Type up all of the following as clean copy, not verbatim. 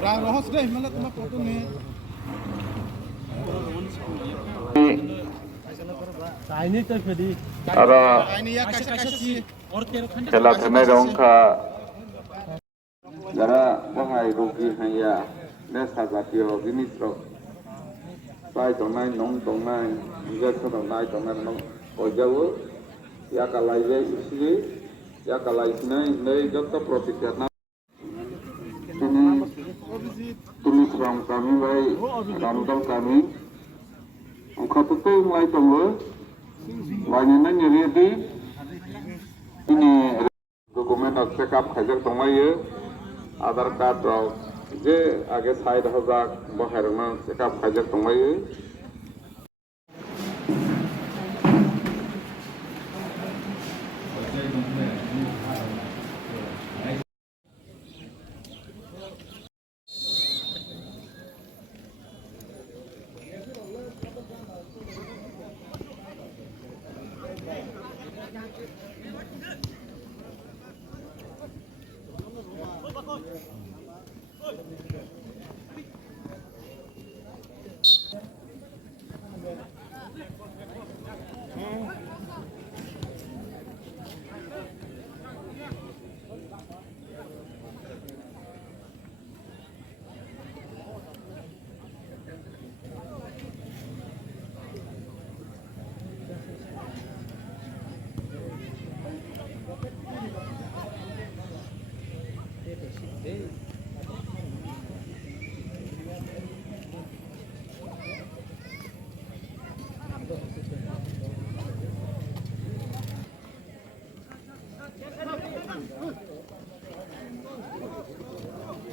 Rahos deh, malah teman foto nih. Ini terjadi. Ini ya kasih sih. Telah kena dongka. Gara bahai rugi hanya nesa batio gini tro. Sai tonai nong tonai, enggak tonai tonai nong ojawu. Ya kalai je isi, ya kalai nei jatuh profit karena ini tulis ram kami baik ramdam kami. Angkat itu mulai tunggu. Wanyana nyeri di ini dokumen check-up hajar tongmayo Aadhaar card raw je age side hojak baharma check-up hajar tongmayo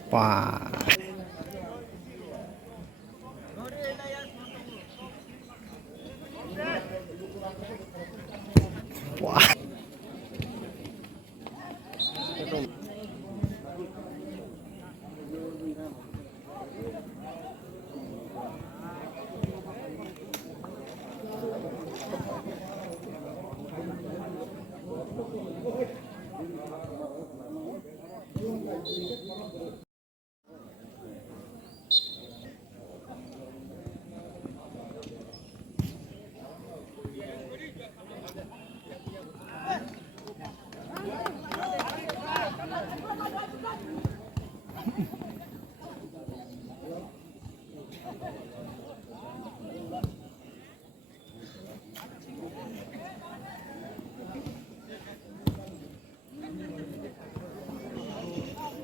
Wah. Wah.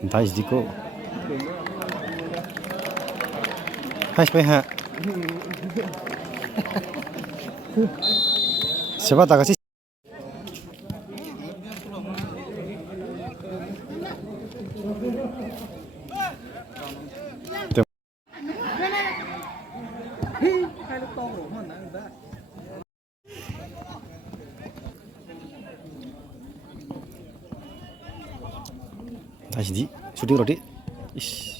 Entah diko. Hai PH. Siapa tak kasih? Tadi syuting Rodi. Ish.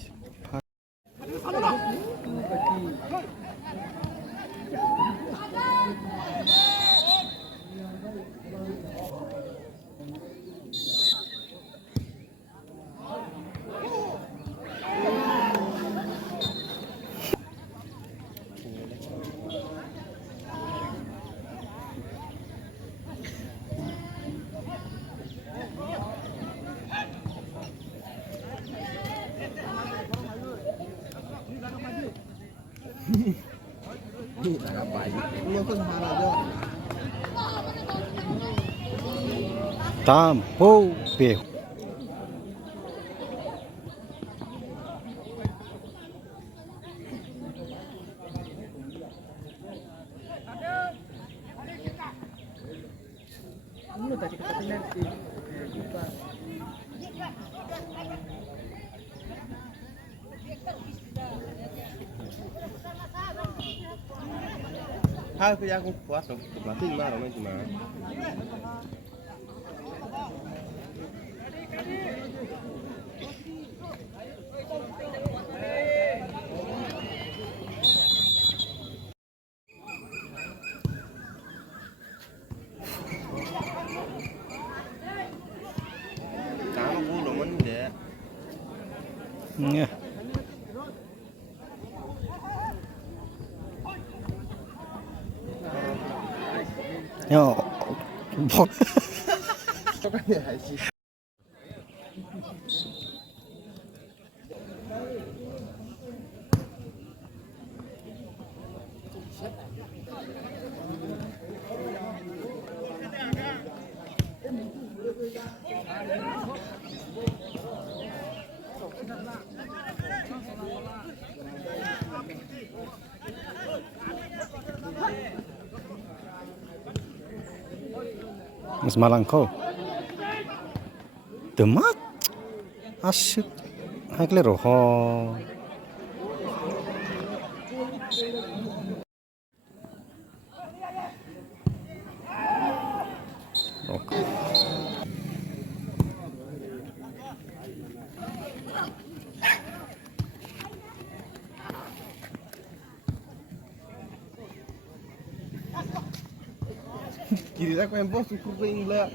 Tampo be. Hai, aku yang kuat dong. Berarti gimana namanya gimana? Cá nó vui lắm anh vậy. Ya. Yo. Bok. Mas Malangko. Demat. Asyik. Hakle roho. Oke. Kira ko yang bos ukur ko yung la.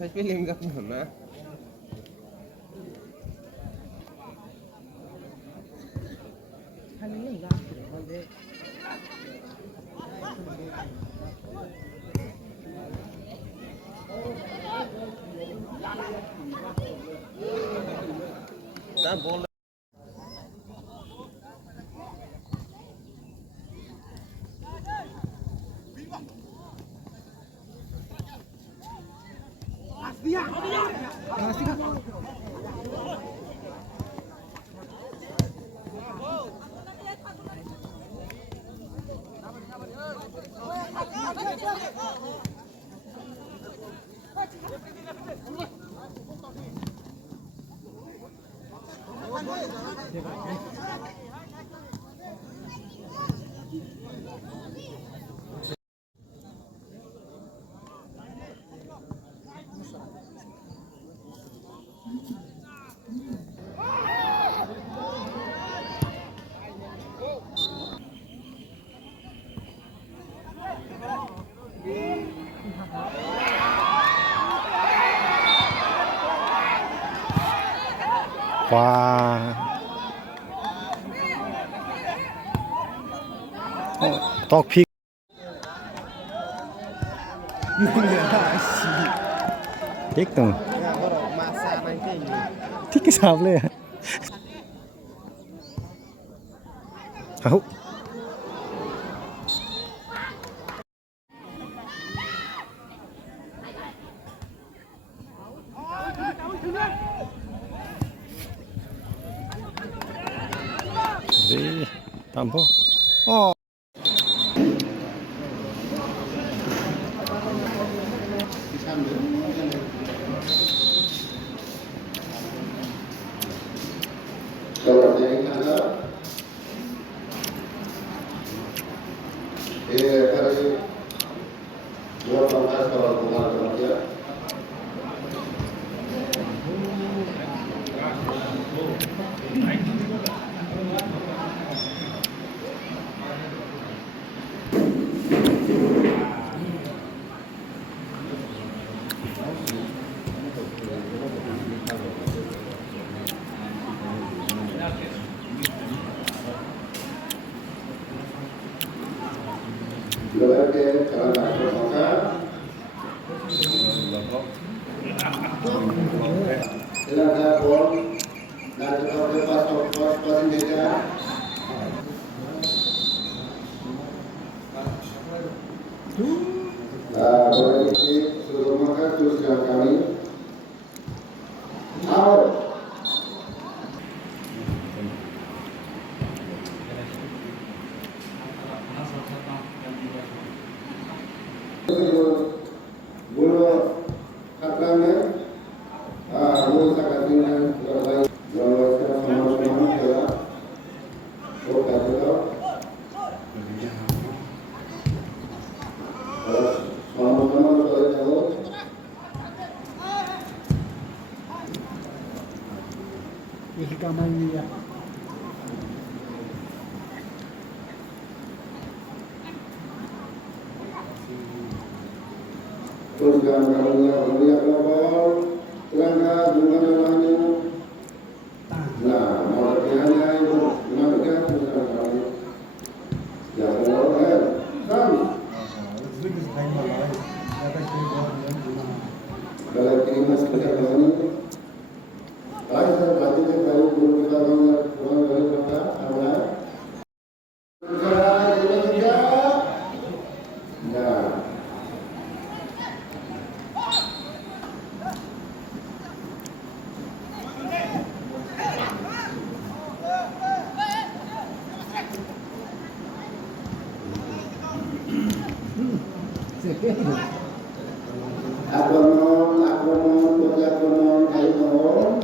Saya pilih enggak mana. Nah, bola. Wah. Oh, dog pig. Tiếc từng. Thích cái sạp lên. Hậu. Đi, tạm po. Oh. Berarti seluruh maka tuliskan kami. Out. Bulu katanya, bulu sakatnya terbaik. Loloskan sama-sama adalah Bukatito. Sama-sama soal jauh. Ihikamanya. Teruskan karunia melihat global, kerangka bunga namanya. Nah, mau latihannya itu dinamakan teruskan karunia. Jangan lorong, kami. Kalau terima sekitar kami, baik saya berarti baru guru kita orang dari kota, apa? Sekarang kita kerja. Nah. Agronom, kerja agronom, agronom.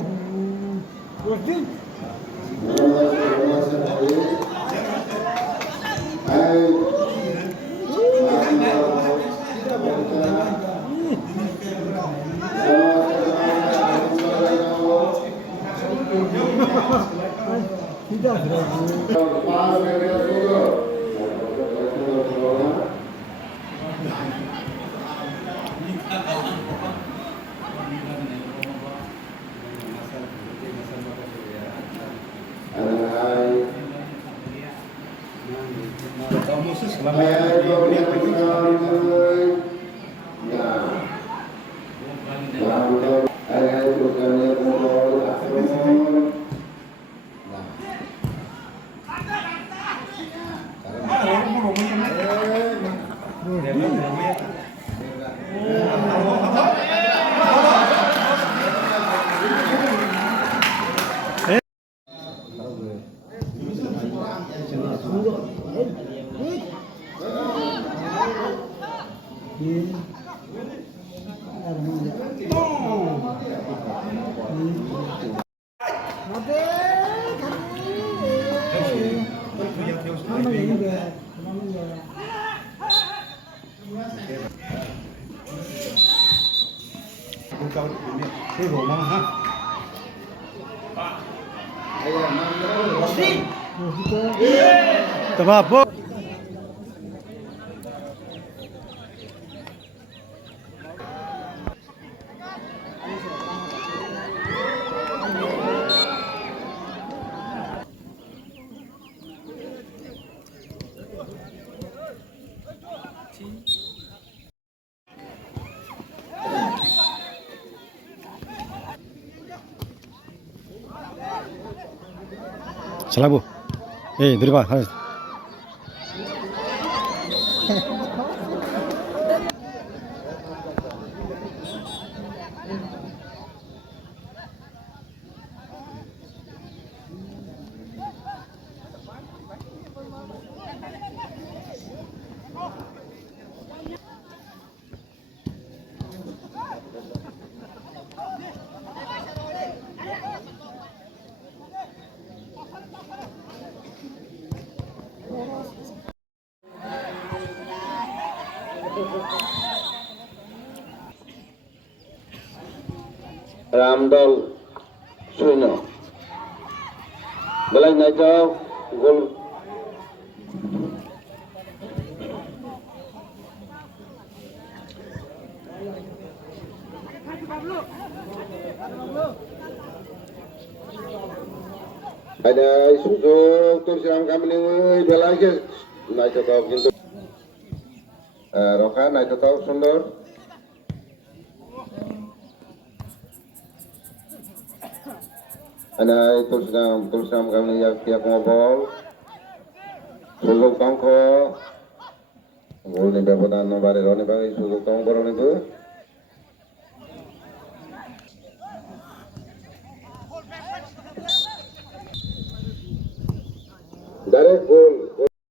Tababo. Salabu. Dari mana? Harus. Ramdol Suino Belai Najau Gol ada isu terus siram kami nih belai ke naik tetap gitu Rokan naik tetap sundor ada terus siram kami yang tiap ngobrol susul kangko Golnya Bapak Nobare Roni Bang sudah tahu baru itu. Direct goal